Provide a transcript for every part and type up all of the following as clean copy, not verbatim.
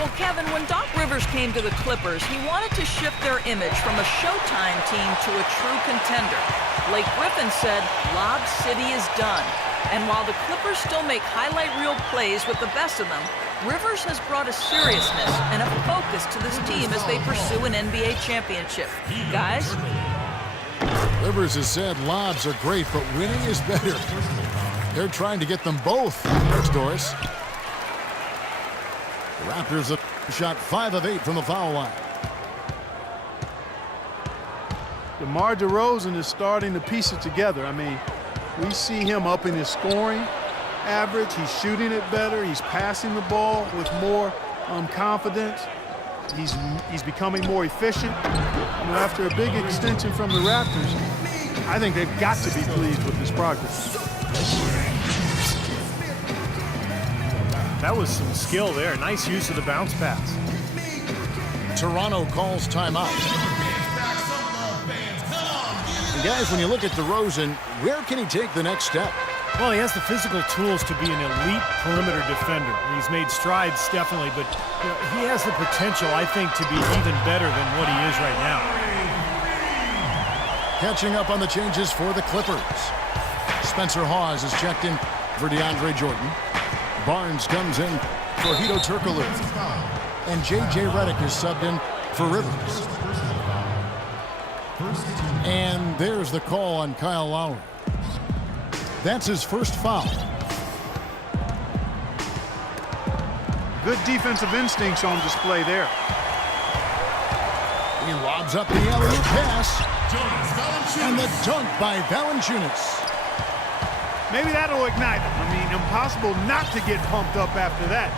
Well, Kevin, when Doc Rivers came to the Clippers, he wanted to shift their image from a Showtime team to a true contender. Blake Griffin said, "Lob City is done." And while the Clippers still make highlight reel plays with the best of them, Rivers has brought a seriousness and a focus to this team as they pursue an NBA championship. Guys? Rivers has said lobs are great, but winning is better. They're trying to get them both. There's Doris. The Raptors have shot 5 of 8 from the foul line. DeMar DeRozan is starting to piece it together. I mean, we see him upping his scoring average. He's shooting it better. He's passing the ball with more confidence. He's becoming more efficient. You know, after a big extension from the Raptors, I think they've got to be pleased with his progress. That was some skill there. Nice use of the bounce pass. Toronto calls timeout. And guys, when you look at DeRozan, where can he take the next step? Well, he has the physical tools to be an elite perimeter defender. He's made strides, definitely, but he has the potential, I think, to be even better than what he is right now. Catching up on the changes for the Clippers. Spencer Hawes is checked in for DeAndre Jordan. Barnes comes in for Hedo Turkoglu. And J.J. Redick is subbed in for Rivers. And there's the call on Kyle Lowry. That's his first foul. Good defensive instincts on display there. He lobs up the alley-oop pass. And the dunk by Valanciunas. Maybe that'll ignite him. I mean, impossible not to get pumped up after that.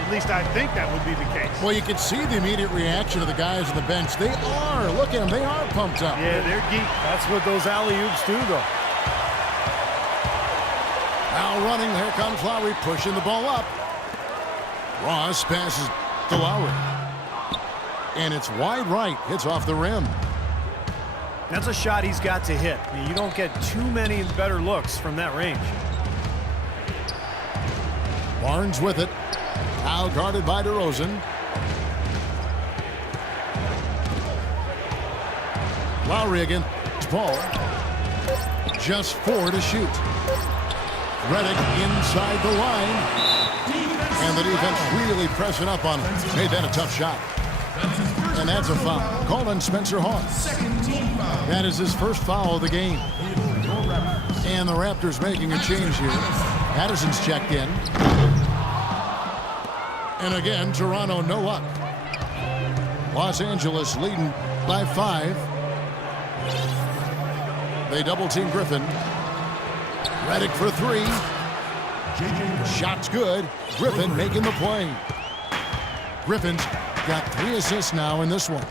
At least I think that would be the case. Well, you can see the immediate reaction of the guys on the bench. They are. Look at them. They are pumped up. Yeah, they're geeked. That's what those alley-oops do, though. Now running. Here comes Lowry pushing the ball up. Ross passes to Lowry. And it's wide right. Hits off the rim. That's a shot he's got to hit. I mean, you don't get too many better looks from that range. Barnes with it. Now guarded by DeRozan. Lowry against Paul. Just 4 to shoot. Redick inside the line. And the defense really pressing up on him. Made that a tough shot. And that's a foul. Called on Spencer Hawes. That is his first foul of the game. And the Raptors making a change here. Patterson's checked in. And again, Toronto no luck. Los Angeles leading by 5. They double-team Griffin. Redick for 3. Shot's good. Griffin making the play. Griffin's got 3 assists now in this one.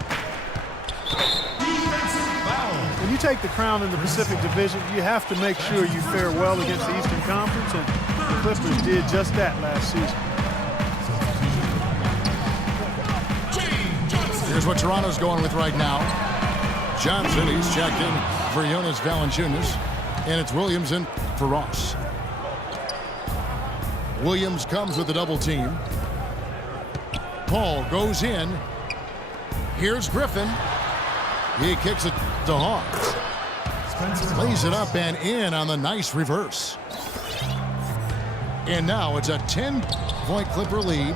When you take the crown in the Pacific Division, you have to make sure you fare well against the Eastern Conference, and the Clippers did just that last season. Here's what Toronto's going with right now. Johnson, he's checked in for Jonas Valanciunas, and it's Williams in for Ross. Williams comes with a double team. Paul goes in. Here's Griffin. He kicks it to Hawes. Lays it up and in on the nice reverse. And now it's a 10-point Clipper lead.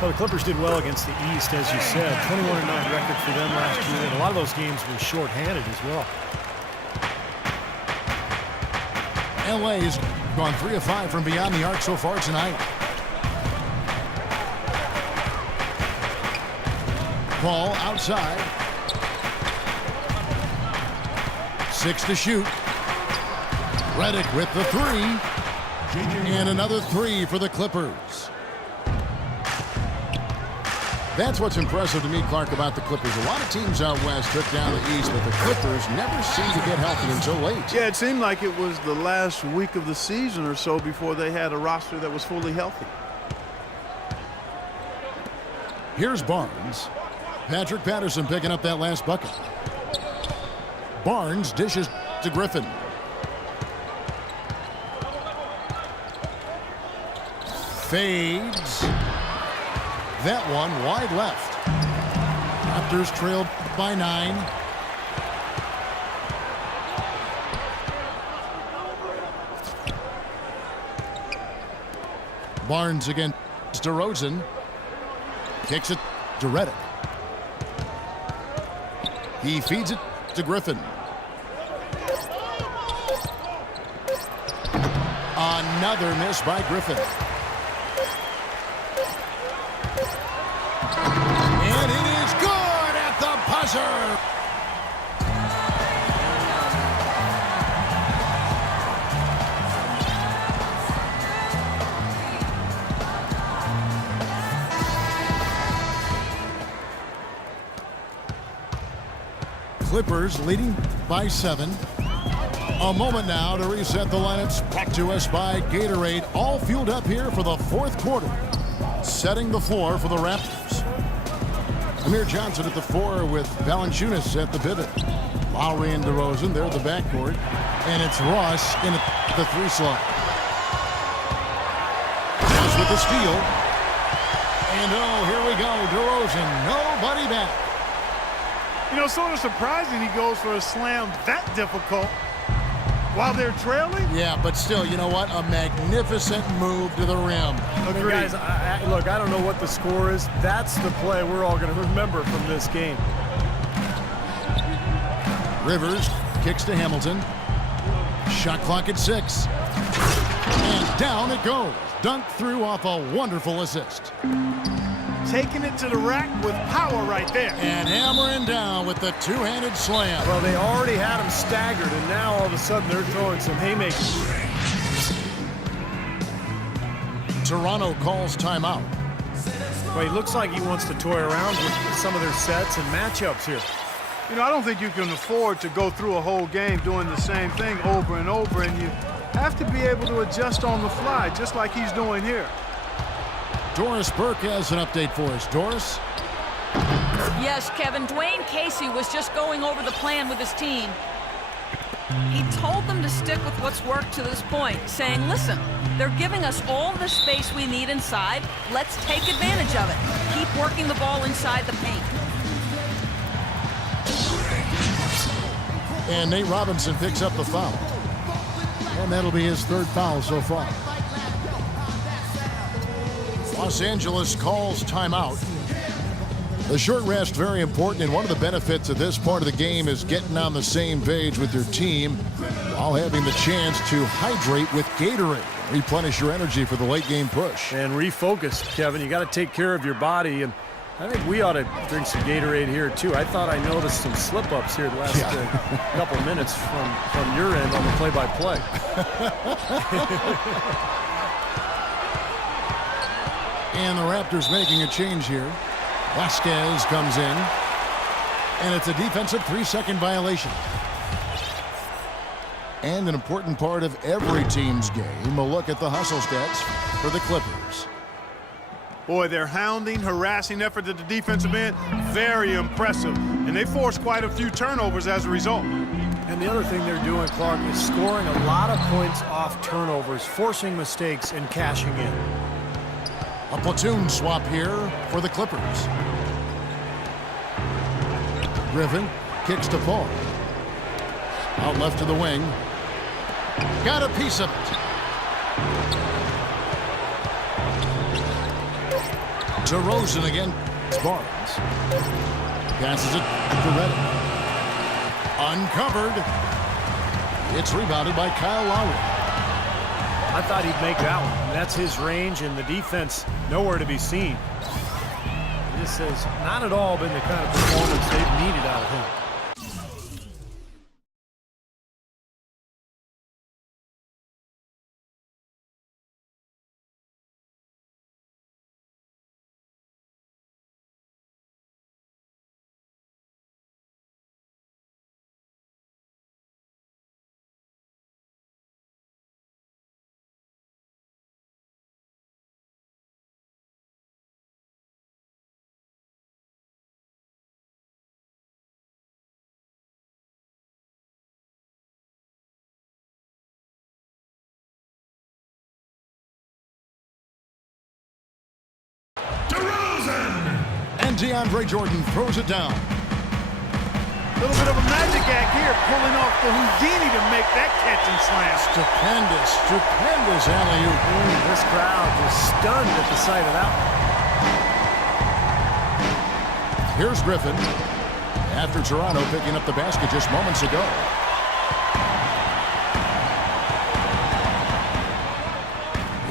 Well, the Clippers did well against the East, as you said. 21-9 record for them last year. And a lot of those games were shorthanded as well. LA's gone 3 of 5 from beyond the arc so far tonight. Paul outside. 6 to shoot. Redick with the 3. And another 3 for the Clippers. That's what's impressive to me, Clark, about the Clippers. A lot of teams out west took down the East, but the Clippers never seem to get healthy until late. Yeah, it seemed like it was the last week of the season or so before they had a roster that was fully healthy. Here's Barnes. Patrick Patterson picking up that last bucket. Barnes dishes to Fades. That one wide left. Raptors trailed by 9. Barnes against DeRozan. Kicks it to Redick. He feeds it to Griffin. Another miss by Griffin. And it is good at the buzzer. Clippers leading by 7. A moment now to reset the lineups. Back to us by Gatorade. All fueled up here for the fourth quarter. Setting the floor for the Raptors. Amir Johnson at the 4 with Valanciunas at the pivot. Lowry and DeRozan, they're the backcourt. And it's Ross in the 3 slot. Ross with the steal. And oh, here we go. DeRozan, nobody back. You know, sort of surprising he goes for a slam that difficult while they're trailing. Yeah, but still, you know what? A magnificent move to the rim. Agreed. Guys, look, I don't know what the score is. That's the play we're all going to remember from this game. Rivers kicks to Hamilton. Shot clock at 6. And down it goes. Dunked through off a wonderful assist. Taking it to the rack with power right there. And hammering down with the two-handed slam. Well, they already had him staggered, and now all of a sudden they're throwing some haymakers. Toronto calls timeout. Well, he looks like he wants to toy around with some of their sets and matchups here. You know, I don't think you can afford to go through a whole game doing the same thing over and over, and you have to be able to adjust on the fly, just like he's doing here. Doris Burke has an update for us. Doris? Yes, Kevin, Dwayne Casey was just going over the plan with his team. He told them to stick with what's worked to this point, saying, listen, they're giving us all the space we need inside. Let's take advantage of it. Keep working the ball inside the paint. And Nate Robinson picks up the foul. And that'll be his 3rd foul so far. Los Angeles calls timeout. The short rest very important, and one of the benefits of this part of the game is getting on the same page with your team while having the chance to hydrate with Gatorade. Replenish your energy for the late game push. And refocus, Kevin. You got to take care of your body, and I think we ought to drink some Gatorade here too. I thought I noticed some slip-ups here the last couple minutes from your end on the play-by-play. And the Raptors making a change here. Vasquez comes in. And it's a defensive 3-second violation. And an important part of every team's game, a look at the hustle stats for the Clippers. Boy, their hounding, harassing effort at the defensive end, very impressive. And they forced quite a few turnovers as a result. And the other thing they're doing, Clark, is scoring a lot of points off turnovers, forcing mistakes, and cashing in. A platoon swap here for the Clippers. Griffin kicks to Paul. Out left to the wing. Got a piece of it. DeRozan again. Barnes. Passes it to Redick. Uncovered. It's rebounded by Kyle Lowry. I thought he'd make that one. And that's his range, and the defense nowhere to be seen. This has not at all been the kind of performance they've needed out of him. DeAndre Jordan throws it down. A little bit of a magic act here, pulling off the Houdini to make that catch and slam. Stupendous alley-oop. This crowd was stunned at the sight of that one. Here's Griffin. After Toronto picking up the basket just moments ago.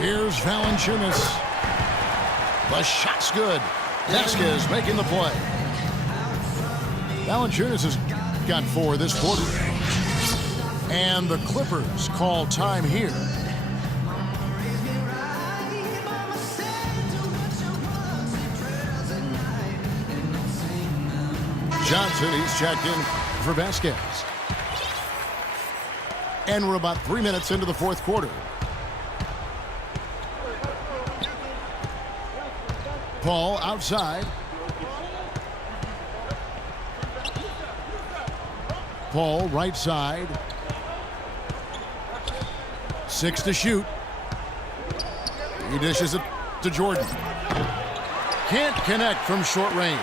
Here's Valanciunas. The shot's good. Vasquez making the play. Valanciunas has got 4 this quarter. And the Clippers call time here. Johnson, he's checked in for Vasquez. And we're about 3 minutes into the fourth quarter. Paul outside. Paul right side. 6 to shoot. He dishes it to Jordan. Can't connect from short range.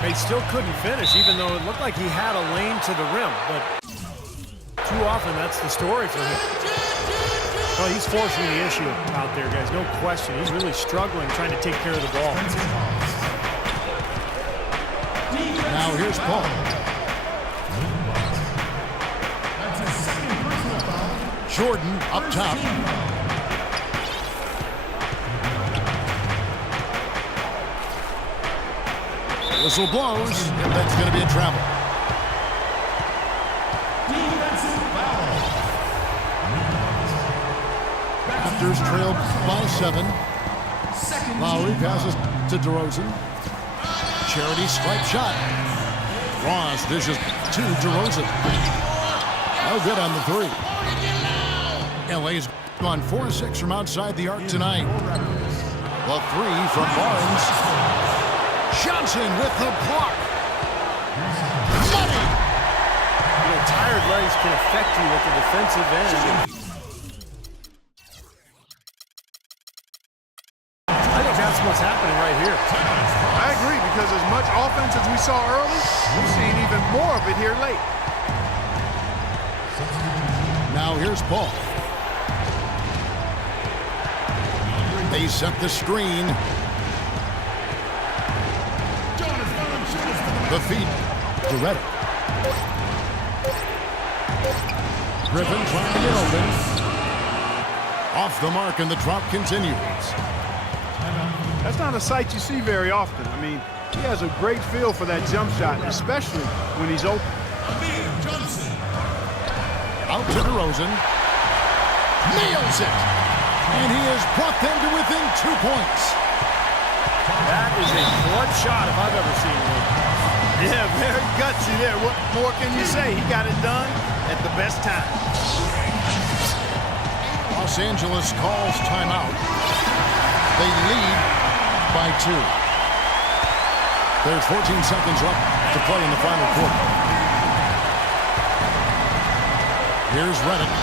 They still couldn't finish, even though it looked like he had a lane to the rim. But too often, that's the story for him. Well, he's forcing the issue out there, guys. No question. He's really struggling trying to take care of the ball. Now here's Paul. Jordan up top. Whistle blows, and that's going to be a travel. Raptors trail by 7. Lowry passes to DeRozan. Charity stripe shot. Ross dishes to DeRozan. No good on the 3. LA's gone 4-6 from outside the arc tonight. The 3 from Barnes. Johnson with the block. Money. You know, tired legs can affect you at the defensive end. I think that's what's happening right here. I agree, because as much offense as we saw early, we're seeing even more of it here late. Now here's Paul. They set the screen. The feed to Redick. Griffin trying to get open. Off the mark, and the drop continues. That's not a sight you see very often. I mean, he has a great feel for that jump shot, especially when he's open. Out to DeRozan. Nails it. And he has brought them to within 2 points. That is a blood shot if I've ever seen one. Yeah, very gutsy there. What more can you say? He got it done at the best time. Los Angeles calls timeout. They lead by 2. There's 14 seconds left to play in the final quarter. Here's Redick.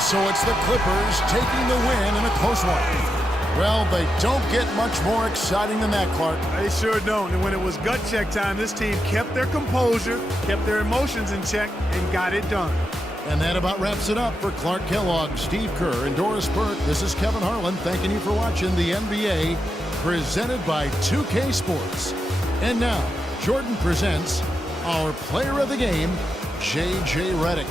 So it's the Clippers taking the win in a close one. Well, they don't get much more exciting than that, Clark. They sure don't. And when it was gut check time, this team kept their composure, kept their emotions in check, and got it done. And that about wraps it up for Clark Kellogg, Steve Kerr, and Doris Burke. This is Kevin Harlan thanking you for watching the NBA, presented by 2K Sports. And now, Jordan presents our player of the game, J.J. Redick.